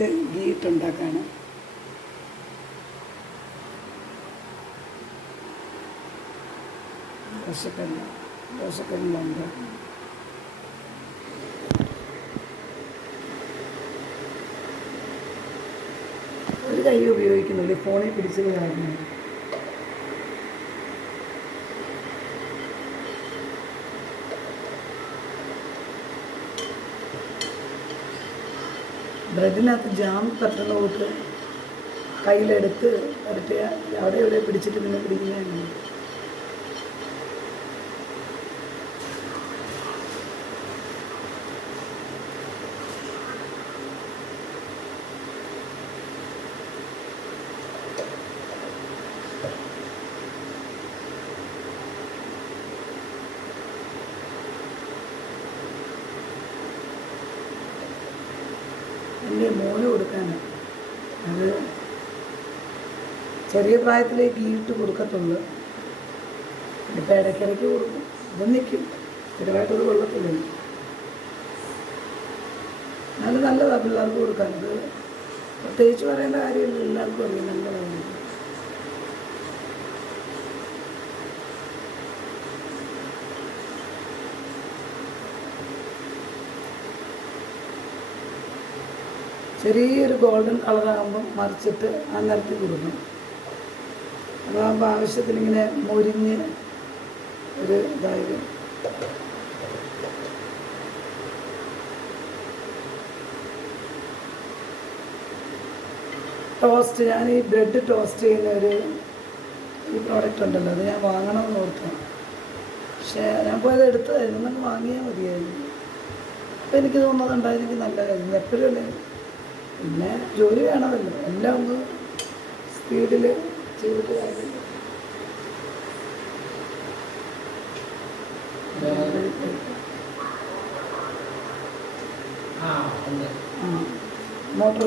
Direct ghee ഇട്ടുണ്ടാക്കാണ്. ദോശക്കല്ലുണ്ട്. ഒരു കൈ ഉപയോഗിക്കുന്നുള്ളൂ, ഫോണിൽ പിടിച്ചത് കാരണം. ബ്രെഡിനകത്ത് ജാം തട്ടുന്ന കൂട്ട് കയ്യിലെടുത്ത് വരട്ടിയ അവിടെ ഇവിടെ പിടിച്ചിട്ട് പിന്നെ പിടിക്കുന്നതന്നെ. എൻ്റെ മോന് കൊടുക്കാനാണ്. അത് ചെറിയ പ്രായത്തിലേക്ക് ഗീട്ട് കൊടുക്കത്തുള്ളൂ. ഇപ്പം ഇടയ്ക്കിടയ്ക്ക് കൊടുക്കും. ഇത് നിൽക്കും, സ്ഥിരമായിട്ടത് കൊള്ളത്തില്ല. നല്ലതാണ് പിള്ളേർക്ക് കൊടുക്കാൻ. ഇത് പ്രത്യേകിച്ച് പറയേണ്ട കാര്യമില്ല, എല്ലാവർക്കും അറിയാം നല്ലതാണ്. ചെറിയൊരു ഗോൾഡൻ കളറാകുമ്പം മറിച്ചിട്ട് ആ നിരത്തി കൊടുക്കണം. അതാകുമ്പോൾ ആവശ്യത്തിനിങ്ങനെ മൊരിഞ്ഞ് ഒരു ഇതായത്. ടോസ്റ്റ്, ഞാൻ ഈ ബ്രെഡ് ടോസ്റ്റ് ചെയ്യുന്ന ഈ പ്രോഡക്റ്റ് ഉണ്ടല്ലോ, അത് ഞാൻ വാങ്ങണമെന്ന് ഓർത്തു. പക്ഷേ ഞാൻ പോയത് എടുത്തതായിരുന്നു, നമുക്ക് വാങ്ങിയാൽ മതിയായിരുന്നു. അപ്പം എനിക്ക് തോന്നുന്നുണ്ടായിരുന്നെങ്കിൽ നല്ലതായിരുന്നു. എപ്പോഴും അല്ലേ, പിന്നെ ജോലി വേണമല്ലോ, എല്ലാം ഒന്ന് സ്പീഡിൽ ചെയ്തിട്ട് കാര്യമില്ല. മോട്ടർ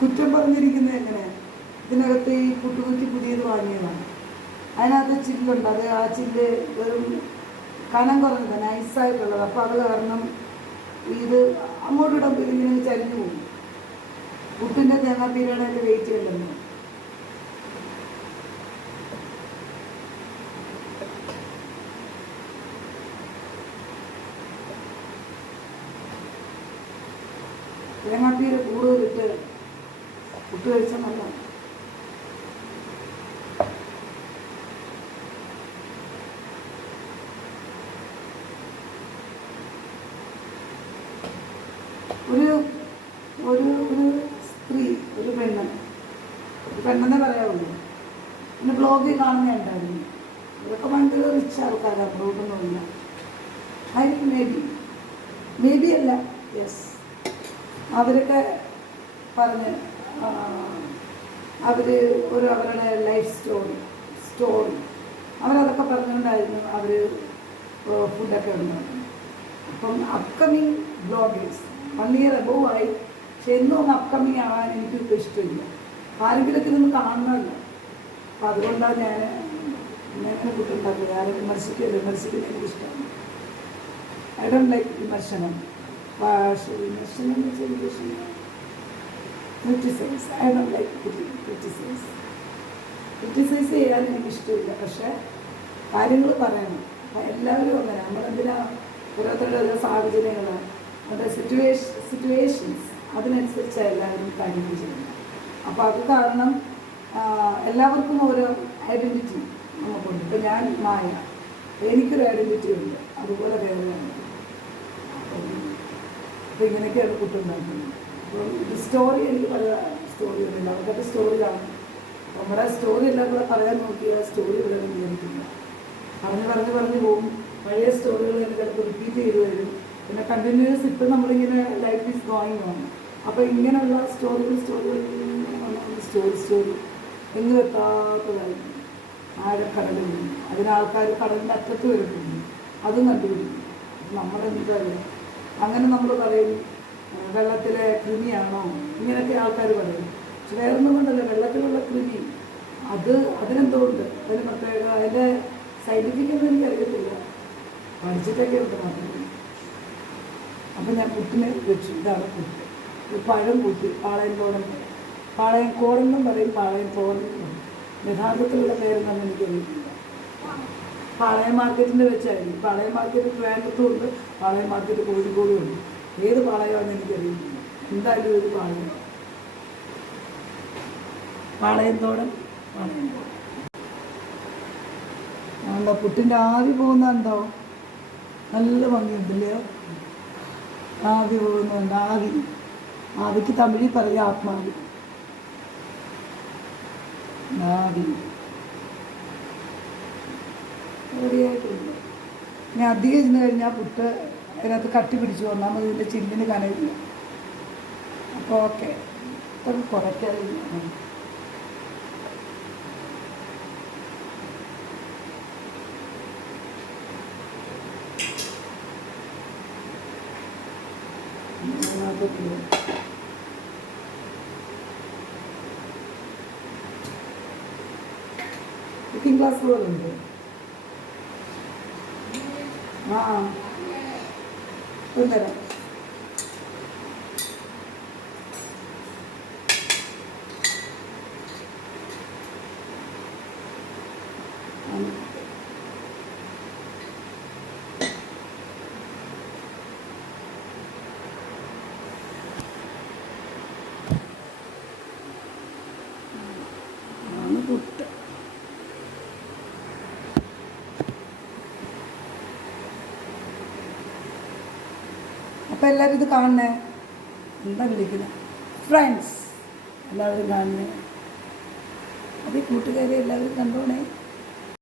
കുറ്റം പറഞ്ഞിരിക്കുന്നത് എങ്ങനെയാണ്? ഇതിനകത്ത് ഈ പുട്ടുകുറ്റി പുതിയത് വാങ്ങിയതാണ്. അതിനകത്ത് ചില്ലുണ്ട്. അത് ആ ചില്ല് വെറും കനം കുറഞ്ഞത്, നൈസായിട്ടുള്ളത്. അപ്പോൾ അത് കാരണം ഇത് അങ്ങോട്ടിടുമ്പോൾ ഇതിങ്ങനെ ചരിഞ്ഞു പോകും. പുട്ടിൻ്റെ തേങ്ങാപ്പീരാണതിൻ്റെ വെയിറ്റ് ഉണ്ടെന്ന്. തേങ്ങാപ്പീര് കൂടുതലിട്ട് പുട്ട് കഴിച്ചാൽ നല്ല. ഒരു ഒരു സ്ത്രീ, ഒരു പെണ്ണെന്നേ പറയാവുള്ളൂ. പിന്നെ ബ്ലോഗിൽ കാണുന്നുണ്ടായിരുന്നു. ഇതൊക്കെ ഭയങ്കര റിച്ച് ആൾക്കാരാണ്, ബ്ലോഗൊന്നുമില്ല. അതിന് മേ ബി അല്ല, യെസ്, അവരൊക്കെ പറഞ്ഞ് അവർ അവരുടെ ലൈഫ് സ്റ്റോറി അവരതൊക്കെ പറഞ്ഞുകൊണ്ടായിരുന്നു അവർ ഫുഡൊക്കെ ഉണ്ടാക്കുന്നത്. അപ്പം അപ്കമിങ് ബ്ലോഗേഴ്സ് 1 year above ആയി. പക്ഷെ എന്നും ഒന്ന് അപ്കമിങ് ആവാൻ എനിക്കിപ്പോൾ ഇഷ്ടമില്ല. ആരെങ്കിലുമൊക്കെ ഇതൊന്നും കാണണമല്ലോ. അപ്പം അതുകൊണ്ടാണ് ഞാൻ ഫുഡ് ഉണ്ടാക്കുന്നത്. ആരും വിമർശിക്കുന്നത് എനിക്കിഷ്ടമാണ്. ഐ ഡോണ്ട് ലൈക്ക് വിമർശനം. Criticise. I don't like criticise. Criticise ചെയ്യാൻ എനിക്കിഷ്ടമില്ല, പക്ഷേ കാര്യങ്ങൾ പറയണം. അപ്പം എല്ലാവരും അങ്ങനെ നമ്മളെന്തിനാ ഓരോരുത്തരുടെ ഓരോ സാഹചര്യങ്ങൾ, അവരുടെ സിറ്റുവേഷൻസ് അതിനനുസരിച്ചാണ് എല്ലാവരും കാര്യങ്ങൾ ചെയ്യുന്നത്. അപ്പോൾ അത് കാരണം എല്ലാവർക്കും ഓരോ ഐഡൻറ്റിറ്റി നമുക്കുണ്ട്. ഇപ്പം ഞാൻ മായ, എനിക്കൊരു ഐഡൻറ്റിറ്റി ഉണ്ട്, അതുപോലെ വേറെയാണ്. അപ്പോൾ ഇങ്ങനെയൊക്കെയാണ് കുട്ടുണ്ടാക്കുന്നത്. അപ്പോൾ ഇത് സ്റ്റോറി എനിക്ക് പല സ്റ്റോറികളുണ്ട്, അവർക്കൊക്കെ സ്റ്റോറി കാണും. നമ്മുടെ സ്റ്റോറി എല്ലാം കൂടെ പറയാൻ നോക്കിയാൽ സ്റ്റോറി ഇവിടെ വിചാരിക്കില്ല. പറഞ്ഞ് പോകും. പഴയ സ്റ്റോറികൾ തന്നെ ചിലപ്പോൾ റിപ്പീറ്റ് ചെയ്ത് വരും. പിന്നെ കണ്ടിന്യൂസ് ഇപ്പം നമ്മളിങ്ങനെ ലൈഫ് ഈസ് ഗോയിങ് ഓൺ. അപ്പോൾ ഇങ്ങനെയുള്ള സ്റ്റോറി എങ്ങും എത്താത്തതായിരുന്നു. ആഴക്കടലിൽ അതിനാൾക്കാർ കടലിൻ്റെ അറ്റത്ത് വരുന്നുണ്ട്, അതും കണ്ടുപിടിക്കും. നമ്മളെന്തറിയാം, അങ്ങനെ നമ്മൾ പറയും വെള്ളത്തിലെ കൃമിയാണോ, ഇങ്ങനെയൊക്കെ ആൾക്കാർ പറയും. പക്ഷെ വേറൊന്നും കൊണ്ടല്ല, വെള്ളത്തിലുള്ള കൃമി അതിനെന്തുകൊണ്ട്, അതിന് പ്രത്യേക അതിൻ്റെ സയൻറ്റിഫിക് ഒന്നും എനിക്കറിയത്തില്ല, പഠിച്ചിട്ടൊക്കെ ഉണ്ട് മാത്രമേ. അപ്പം ഞാൻ പുട്ടിനെ വെച്ചു. ഇതാണ് പുട്ട്. പഴം കൂട്ടി പാളയം കോടെന്നും പറയും, പാളയം കോടെന്നും പറയും. യഥാർത്ഥത്തിലുള്ള പേരെന്നാണ് എനിക്കറിയില്ല. പാളയം മാർക്കറ്റിൻ്റെ വെച്ചായിരിക്കും. പാളയം മാർക്കറ്റ് ട്രിവാൻഡ്രത്തും ഉണ്ട്, പാളയം മാർക്കറ്റ് കോഴിക്കോടും ഉണ്ട്. ഏത് പാളയമാണെന്ന് എനിക്കറിയില്ല. എന്തായാലും ഒരു പാളയം. പാളയത്തോടൻ ആണ്ടോ പുട്ടിൻ്റെ ആവി പോകുന്നുണ്ടോ? നല്ല ഭംഗിയുണ്ടല്ലേ ആവി പോകുന്നുണ്ട്. ആവിക്ക് തമിഴിൽ പറയുക ആത്മാവി. ആവി റെഡിയായിട്ടുണ്ട്. ഇനി അധികം ഇരുന്ന് കഴിഞ്ഞാൽ പുട്ട് അതിനകത്ത് കട്ടി പിടിച്ചു വന്നാൽ മതി, ഇതിൻ്റെ ചില്ലിന് കനയില്ല. അപ്പോൾ ഓക്കെ, ഇതൊക്കെ കുറയ്ക്കാതില്ല. കുക്കിംഗ് ക്ലാസ്സുകളുണ്ട്. തരാം. പുട്ട് അപ്പോൾ എല്ലാവരും ഇത് കാണണേ. എന്താ വിളിക്കുന്നത് ഫ്രണ്ട്സ്, എല്ലാവരും കാണണേ. അത് കൂട്ടുകാരെ എല്ലാവരും കണ്ടോണേ.